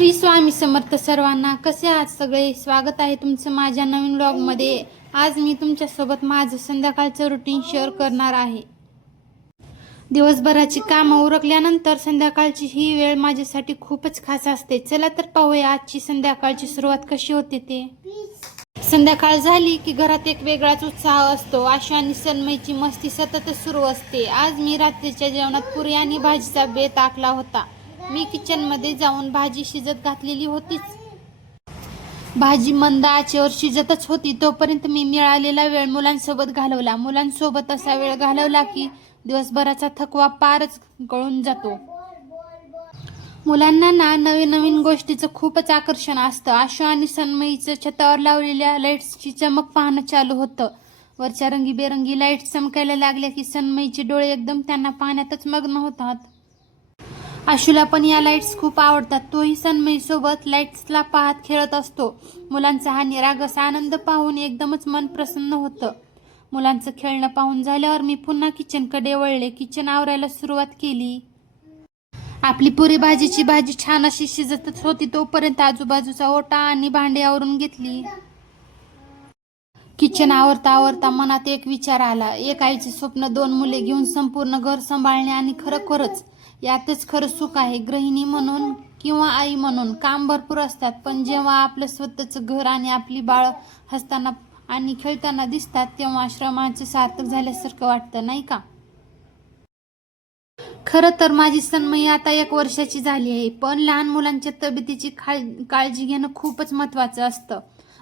श्री स्वामी समर्थ सर्वांना. कसे आहात सगळे? स्वागत आहे तुमचं माझ्या नवीन व्लॉगमध्ये. आज मी तुमच्यासोबत माझं संध्याकाळचं रुटीन शेअर करणार आहे. दिवसभराची कामं उरकल्यानंतर संध्याकाळची ही वेळ माझ्यासाठी खूपच खास असते. चला तर पाहूया आजची संध्याकाळची सुरुवात कशी होते ते. संध्याकाळ झाली की घरात एक वेगळाच उत्साह असतो. आशु आणि सन्मयची मस्ती सततच सुरू असते. आज मी रात्रीच्या जेवणात पुरी आणि भाजीचा बेत आखला होता. मी किचनमध्ये जाऊन भाजी शिजत घातलेली होतीच. भाजी मंद आचेवर शिजतच होती तोपर्यंत मी मिळालेला वेळ मुलांसोबत घालवला. मुलांसोबत असा वेळ घालवला की दिवसभराचा थकवा पारच गळून जातो. मुलांना ना नवीन नवीन गोष्टीचं खूपच आकर्षण असतं. आशु आणि सन्मयीचं छतावर लावलेल्या लाईट्सची चमक पाहणं चालू होतं. वरच्या रंगीबेरंगी लाईट्स चमकायला लागल्या की सन्मयीचे डोळे एकदम त्यांना पाहण्यातच मग्न होतात. आशुला पण या लाईट्स खूप आवडतात. तोही सन्मयीसोबत लाईट्सला पाहत खेळत असतो. मुलांचा हा निरागस आनंद पाहून एकदमच मन प्रसन्न होतं. मुलांचं खेळणं पाहून झाल्यावर मी पुन्हा किचनकडे वळले. किचन आवरायला सुरुवात केली. आपली पुरी भाजीची भाजी छान अशी शिजतच होती तोपर्यंत आजूबाजूचा ओटा आणि भांडी आवरून घेतली. किचन आवरता आवरता मनात एक विचार आला. एक आईचे स्वप्न, 2 मुले घेऊन संपूर्ण घर सांभाळणे आणि खरोखरच यातच खरं सुख आहे. गृहिणी म्हणून किंवा आई म्हणून काम भरपूर असतात, पण जेव्हा आपलं स्वतःचं घर आणि आपली बाळं हसताना आणि खेळताना दिसतात तेव्हा श्रमाचं सार्थक झाल्यासारखं वाटतं, नाही का? खरं तर माझी सन्मयी आता 1 वर्षाची झाली आहे, पण लहान मुलांच्या तब्येतीची काळजी घेणं खूपच महत्त्वाचं असतं.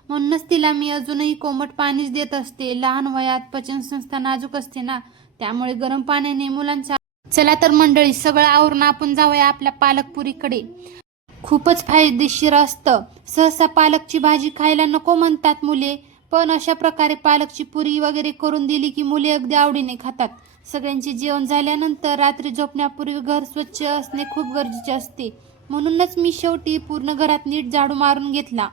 म्हणूनच तिला मी अजूनही कोमट पाणीच देत असते. लहान वयात पचनसंस्था नाजूक असते ना, त्यामुळे गरम पाण्याने मुलांचा. चला तर मंडळी, सगळं आवरून आपण जाऊया आपल्या पालकपुरीकडे. खूपच फायदेशीर असतं. सहसा पालकची भाजी खायला नको म्हणतात मुले, पण अशा प्रकारे पालकची पुरी वगैरे करून दिली की मुले अगदी आवडीने खातात. सगळ्यांचे जेवण झाल्यानंतर रात्री झोपण्यापूर्वी घर स्वच्छ असणे खूप गरजेचे असते. म्हणूनच मी शेवटी पूर्ण घरात नीट झाडू मारून घेतला.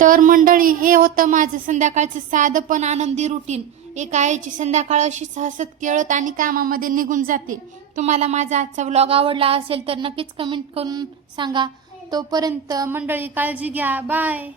तर मंडळी, हे होतं माझं संध्याकाळचं साधं पण आनंदी रुटीन. एका आईची संध्याकाळ अशीच हसत खेळत आणि कामामध्ये निघून जाते. तुम्हाला माझा आजचा व्लॉग आवडला असेल तर नक्कीच कमेंट करून सांगा. तोपर्यंत मंडळी, काळजी घ्या. बाय.